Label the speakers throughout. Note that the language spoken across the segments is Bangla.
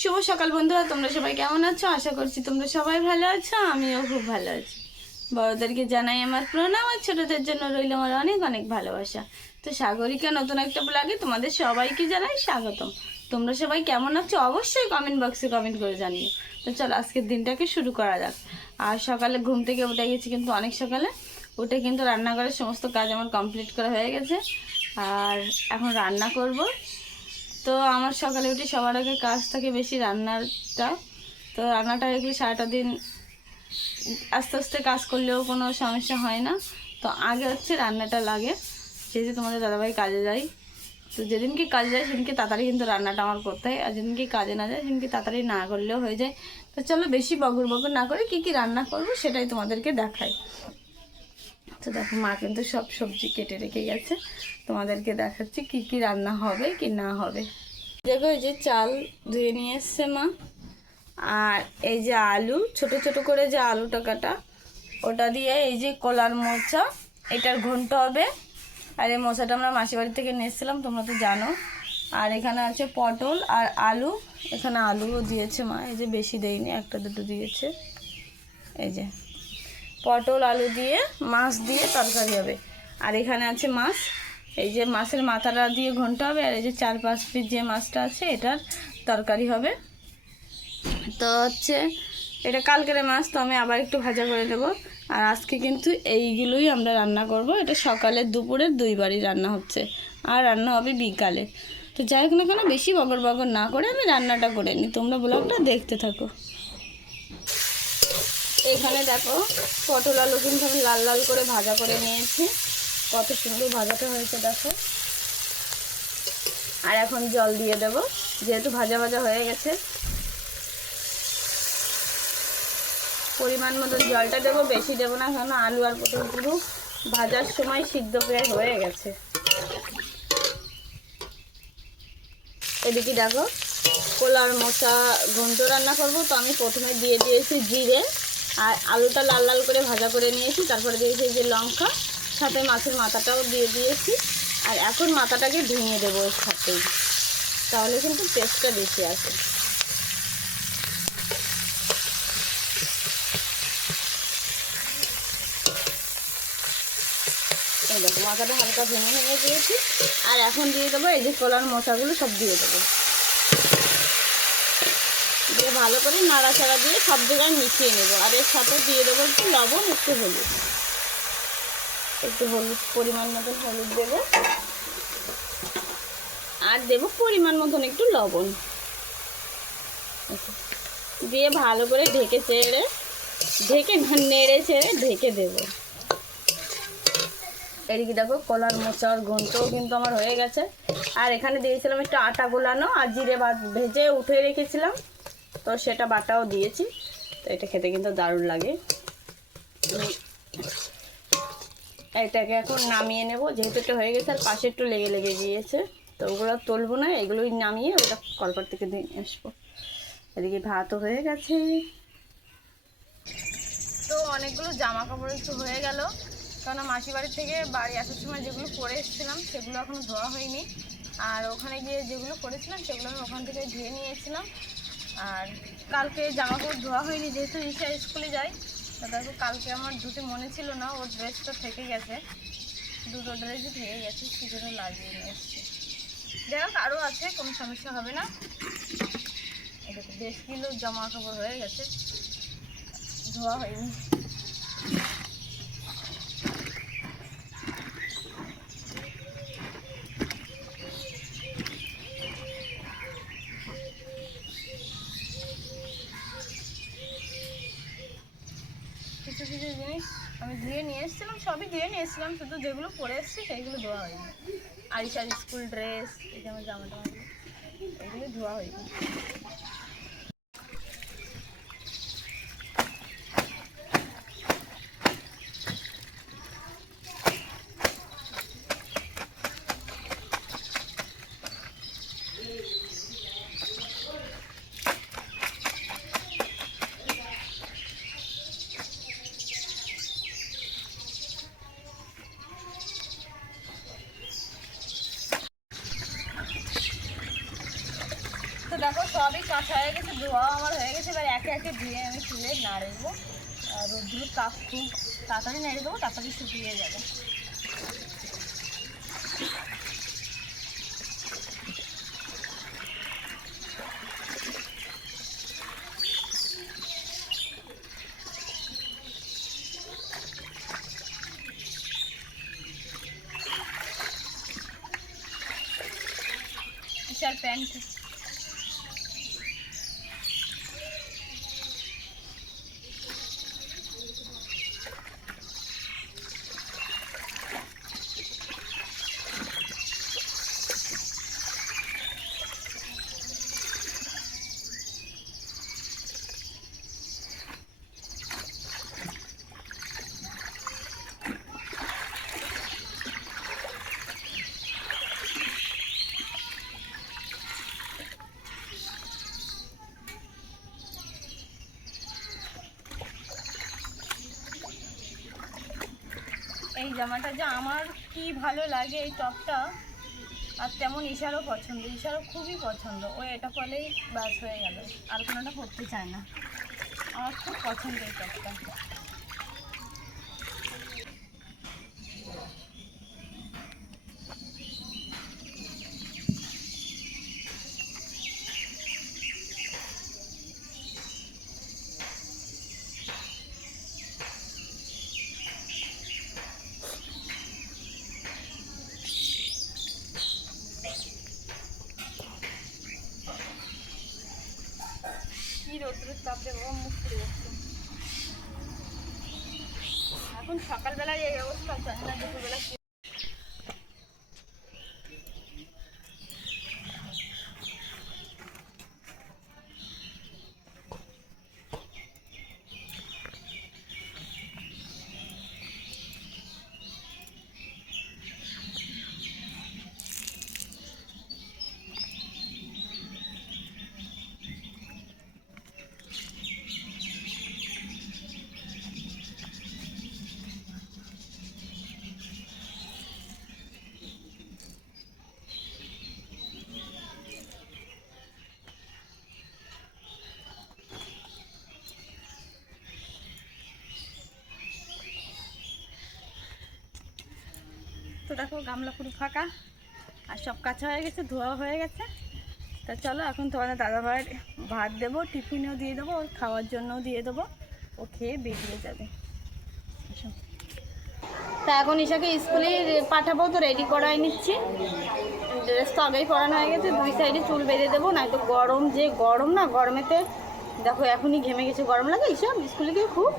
Speaker 1: শুভ সকাল বন্ধুরা, তোমরা সবাই কেমন আছো? আশা করছি তোমরা সবাই ভালো আছো, আমিও খুব ভালো আছি। বড়দেরকে জানাই আমার প্রণাম, আর ছোটদের জন্য রইল আমার অনেক অনেক ভালোবাসা। তো সাগরিকা, নতুন একটা ব্লগে তোমাদের সবাইকে জানাই স্বাগতম। তোমরা সবাই কেমন আছো? অবশ্যই কমেন্ট বক্সে কমেন্ট করে জানিও। তো চলো, আজকের দিনটাকে শুরু করা যাক। আর সকালে ঘুম থেকে উঠে গেছি কিন্তু অনেক সকালে। উঠে কিন্তু রান্নাঘরের সমস্ত কাজ আমার কমপ্লিট করা হয়ে গেছে। আর এখন রান্না করব। তো আমার সকালে উঠে সবার আগে কাজ থাকে বেশি রান্নারটা তো রান্নাটা একটু সারাটা দিন আস্তে আস্তে কাজ করলেও কোনো সমস্যা হয় না। তো আগে হচ্ছে রান্নাটা লাগে। যেহেতু তোমাদের দাদাভাই কাজে যায়। তো যেদিনকে কাজে যায় সেদিনকে তাড়াতাড়ি কিন্তু রান্নাটা আমার করতে হয়। আর যেদিনকে কাজে না যায় সেদিনকে তাড়াতাড়ি না করলেও হয়ে যায়। তো চলো বেশি বগর বগর না করে কী কী রান্না করব সেটাই তোমাদেরকে দেখাই। তো দেখো, মা কিন্তু সব সবজি কেটে রেখে গেছে। তোমাদেরকে দেখাচ্ছি কি কি রান্না হবে, কি না হবে। দেখো, এই যে চাল ধুয়ে নিয়ে এসছে মা। আর এই যে আলু, ছোট ছোট করে যে আলুটা কাটা ওটা দিয়ে এই যে কলার মোচা এটার ঘন্ট হবে। আর এই মোচাটা আমরা মাসির বাড়ি থেকে নিয়ে এসেছিলাম, তোমরা তো জানো। আর এখানে আছে পটল আর আলু। এখানে আলুও দিয়েছে মা, এই যে বেশি দেয়নি, একটা দুটো দিয়েছে। এই যে। পটল, আলু দিয়ে, মাছ দিয়ে তরকারি হবে। আর এখানে আছে মাছ। এই যে মাছের মাথাটা দিয়ে ঘণ্টা হবে, আর এই যে চার পাঁচ পিস যে মাছটা আছে, এটার তরকারি হবে। তো হচ্ছে, এটা কালকের মাছ, তো আমি আবার একটু ভাজা করে দেবো আর আজকে কিন্তু এইগুলোই আমরা রান্না করব। এটা সকালে, দুপুরে দুইবারই রান্না হচ্ছে। আর রান্না হবে বিকালে। তো যাই হোক না কেন, বেশি বগর বগর না করে আমি রান্নাটা করে নিই। তোমরা ব্লগটা দেখতে থাকো। এখানে দেখো পটল আলু কিন্তু আমি লাল লাল করে ভাজা করে নিয়েছি। কত সুন্দর ভাজাটা হয়েছে, দেখো। আর এখন জল দিয়ে দেব, যেহেতু ভাজা ভাজা হয়ে গেছে। পরিমাণ মতো জলটা দেবো, বেশি দেবো না কারণ আলু আর পটল পুরো ভাজার সময় সিদ্ধ প্রায় হয়ে গেছে। এদিকে দেখো কোলার মোচা ঘন্ট রান্না করব, তো আমি প্রথমে দিয়ে দিয়েছি জিরে। আর আলুটা লাল লাল করে ভাজা করে নিয়েছি, তারপরে দিয়েছি যে লঙ্কা, সাথে মাছের মাথাটাও দিয়ে দিয়েছি। আর এখন মাথাটাকে ভেঙে দেবো এর সাথেই তাহলে কিন্তু টেস্টটা বেশি আসে। এই দেখো, মাথাটা হালকা ভেঙে ভেঙে দিয়েছি। আর এখন দিয়ে দেবো এই যে কলার মোচাগুলো সব দিয়ে দেবো। ভালো করে নাড়াচাড়া দিয়ে সব জায়গায় মিশিয়ে নেব। আর এর সাথে দিয়ে দেবো একটু লবণ, একটু হলুদ। একটু হলুদ, পরিমাণ মতন হলুদ দেবো। আর দেবো পরিমাণ মতন একটু লবণ। দিয়ে ভালো করে ঢেকে চেড়ে, ঢেকে নেড়ে চেড়ে ঢেকে দেবো। এদিকে দেখো কলার মোচার ঘন্টও কিন্তু আমার হয়ে গেছে। আর এখানে দিয়েছিলাম একটু আটা গোলানো আর জিরে ভাত ভেজে উঠে রেখেছিলাম। তো সেটা বাটাও দিয়েছি। তো এটা খেতে কিন্তু দারুণ লাগে। এটাকে এখন নামিয়ে নেব। যেহেতু এটা হয়ে গেছে, আর পাশে একটু লেগে লেগে গিয়েছে, তো ওগুলো তুলবো না, এগুলোই নামিয়ে ওটা কলপার থেকে নিয়ে আসব। এদিকে ভাতও হয়ে গেছে। তো অনেকগুলো জামা কাপড় একটু হয়ে গেল। কারণ মাসি বাড়ি থেকে বাড়ি আসার সময় যেগুলো পরে এসেছিলাম, সেগুলো এখনও ধোয়া হয়নি। আর ওখানে গিয়ে যেগুলো করেছিলাম, সেগুলো আমি ওখান থেকে ধুয়ে নিয়েছিলাম। আর কালকে জামা কাপড় ধোয়া হয়নি, যেহেতু ঈশা স্কুলে যাই তারপর কালকে আমার ধুতে মনে ছিল না, ওর ড্রেসটা থেকে গেছে। দুটো ড্রেসই থেকে গেছে কিছুটা লাগিয়ে নিয়ে এসছি। যাই হোক আরও আছে, কোনো সমস্যা হবে না। এটা বেশ কিলো জামা কাপড় হয়ে গেছে, ধোয়া হয়নি কিছু কিছু জিনিস আমি ধুয়ে নিয়ে এসেছিলাম সবই দিয়ে নিয়েছিলাম, শুধু যেগুলো পরে এসছি সেইগুলো ধোয়া হয়নি। আরিশার স্কুল ড্রেস এই যে আমার জামা টামা এগুলো ধোয়া হয়নি তো দেখো সবই কাঁচা হয়ে গেছে ধোয়া আমার হয়ে গেছে, এবার একে একে ধুয়ে আমি তুলে নাড়বো। আর রোদ্দুর তাপ খুব তাড়াতাড়ি নেড়ে দেবো, তাড়াতাড়ি শুকিয়ে যাবে। প্যান্ট এই জামাটা যে আমার কি ভালো লাগে এই টপটা, আর তেমন ঈশারও পছন্দ, ইশারও খুবই পছন্দ। ও এটা ফলেই বাস হয়ে গেল, আর কোনোটা পড়তে চায় না। আমার খুব পছন্দ এই টপটা। রোদ্রের তাপে বাবা মুখ পুড়ে এখন সকালবেলায় এই অবস্থা চায় না দুপুরবেলা কি তো দেখো গামলা পুরো ফাঁকা আর সব কাঁচা হয়ে গেছে ধোয়া হয়ে গেছে। তা চলো এখন তোমাদের দাদা ভাইয়ের ভাত দেবো টিফিনও দিয়ে দেবো ওর খাওয়ার জন্যও দিয়ে দেবো। ও খেয়ে বেরিয়ে যাবে। তা এখন ঈশাকে স্কুলে পাঠাবো তো রেডি করাই নিচ্ছি। ড্রেস তো আগেই পরানো হয়ে গেছে দুই সাইডে চুল বেঁধে দেবো না নয়তো গরম যে গরম না গরমেতে দেখো এখনই ঘেমে গেছে গরম লাগে এইসব স্কুলে গিয়ে খুব?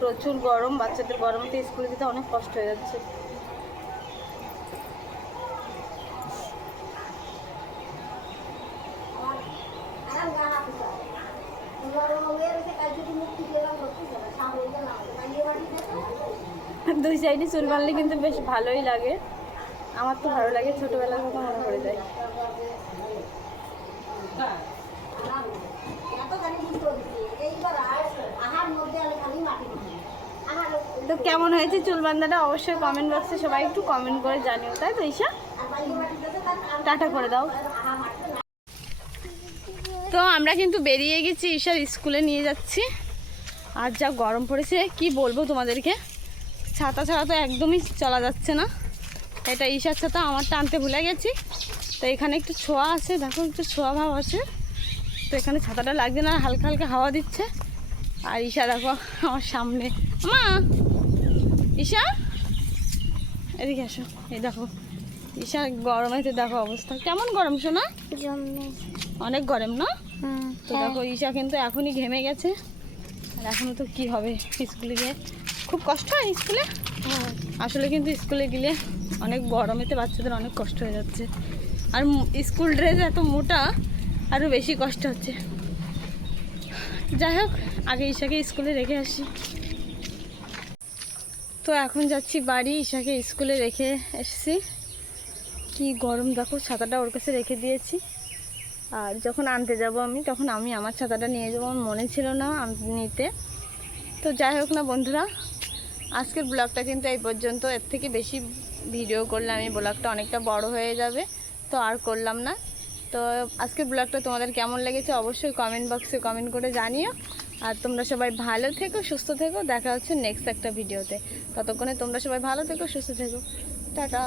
Speaker 1: প্রচুর গরম বাচ্চাদের গরমেতে স্কুলে যেতে অনেক কষ্ট হয়ে যাচ্ছে। দুই সাইডে চুল বাঁধলে কিন্তু বেশ ভালোই লাগে। আমার তো ভালো লাগে ছোটবেলার কথা মনে পড়ে যায়। তো কেমন হয়েছে চুল বান্ধাটা অবশ্যই কমেন্ট বক্সে সবাই একটু কমেন্ট করে জানিও, তাই তো ঈশা? টাটা করে দাও। তো আমরা কিন্তু বেরিয়ে গেছি, ঈশার স্কুলে নিয়ে যাচ্ছি। আর যা গরম পড়েছে কি বলব তোমাদেরকে? ছাতা ছাড়া তো একদমই চলা যাচ্ছে না। এটা ঈশার ছাতা আমার টানতে ভুলে গেছি। তো এখানে একটু ছোঁয়া আছে দেখো একটু ছোঁয়া ভাব আছে। তো এখানে ছাতাটা লাগছে না হালকা হালকা হাওয়া দিচ্ছে। আর ঈশা দেখো আমার সামনে। মা! ঈশা? এদিকে আসো এই দেখো। ঈশা গরমেতে দেখো অবস্থা। কেমন গরম শোনা অনেক গরম না? তো দেখো ঈশা কিন্তু এখনই ঘেমে গেছে। আর এখনও তো কি হবে স্কুলে গিয়ে? খুব কষ্ট হয় স্কুলে? আসলে কিন্তু স্কুলে গেলে অনেক গরমেতে বাচ্চাদের অনেক কষ্ট হয়ে যাচ্ছে। আর স্কুল ড্রেস এত মোটা আরও বেশি কষ্ট হচ্ছে। যাই হোক, আগে ঈশাকে স্কুলে রেখে আসি। তো এখন যাচ্ছি বাড়ি, ঈশাকে স্কুলে রেখে এসেছি। কি গরম, দেখো, ছাতাটা ওর কাছে রেখে দিয়েছি। আর যখন আনতে যাব আমি, তখন আমি আমার ছাতাটা নিয়ে যাব, আমার মনে ছিল না নিতে। তো যাই হোক না বন্ধুরা, আজকের ব্লগটা কিন্তু এই পর্যন্ত। এর থেকে বেশি ভিডিও করলে আমি ব্লগটা অনেকটা বড় হয়ে যাবে, তো আর করলাম না। তো আজকের ব্লগটা তোমাদের কেমন লেগেছে অবশ্যই কমেন্ট বক্সে কমেন্ট করে জানিও। আর তোমরা সবাই ভালো থেকো, সুস্থ থেকো। দেখা হচ্ছে নেক্সট একটা ভিডিওতে। ততক্ষণে তোমরা সবাই ভালো থেকো, সুস্থ থেকো। টাটা।